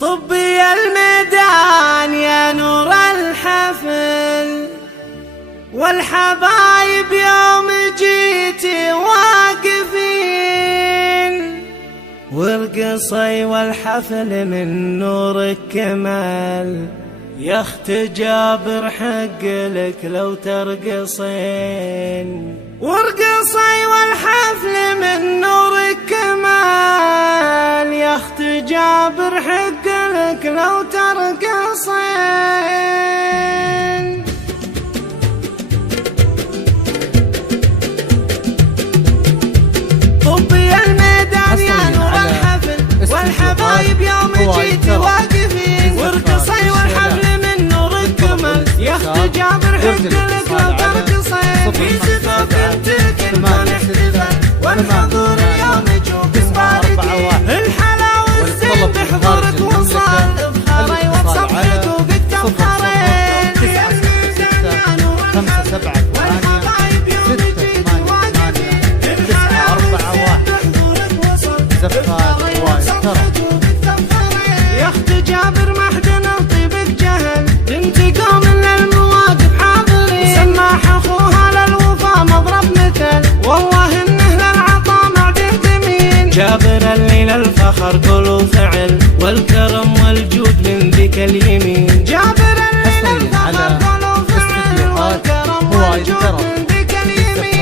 طبي الميدان يا نور الحفل، والحبايب يوم جيتي واقفين، والقصي والحفل من نورك كمال، يا اخت جابر حق لك لو ترقصين، والقصي والحفل من نورك كمال، يا اخت جابر حق لك لو ترقصين. طبي الميدان يا نور الحفل، والحبايب يوم جيتي واقفين، والقصي والحفل من نورك كمال، يا اخت جابر حق لك لو ترقصين، في سقف تكن ونحتفل، والحضور يوم يجوك باردين، الحلا والزين بحضورك وصال، بخاري وبصفحك وقد تفخرين، يا الميدان يا نور الحفل، والحبايب يوم جيتي واقفين، الحلا والزين بحضورك وصال، بخاري وبصفحك وقد تفخرين، يا اخت جابر ما حد نطيبك جهل، تنتقم من المواقف حاضرين، سماح اخوها للوفا مضرب مثل، والله انه للعطا معدن ثمين، جابر اللي للفخر قول وفعل، والكرم والجود من ذيك اليمين، جابر اللي للفخر قول وفعل، والكرم والجود من ذيك اليمين،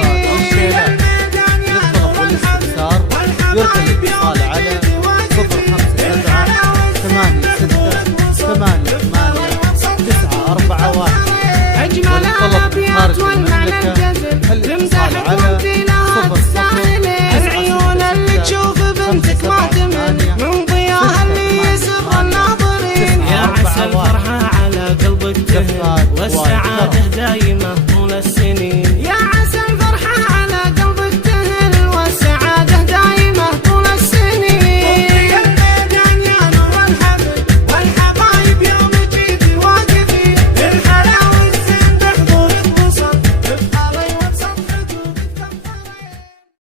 يا الميدان يا نور الحفل، والحبايب يوم جيتي واقفين، الحلا والزين بحضورك وصال، بخاري وبصفحك وقد تفخرين، أجمل الأبيات والمعنى الجذب، تمدحك وانت لها تستاهلين، العيون اللي تشوف بنتك ما تمل، من ضياها اللي يسر الناظرين، يا عسى الفرحة على قلبك تهل، والسعادة دايمة طول السنين.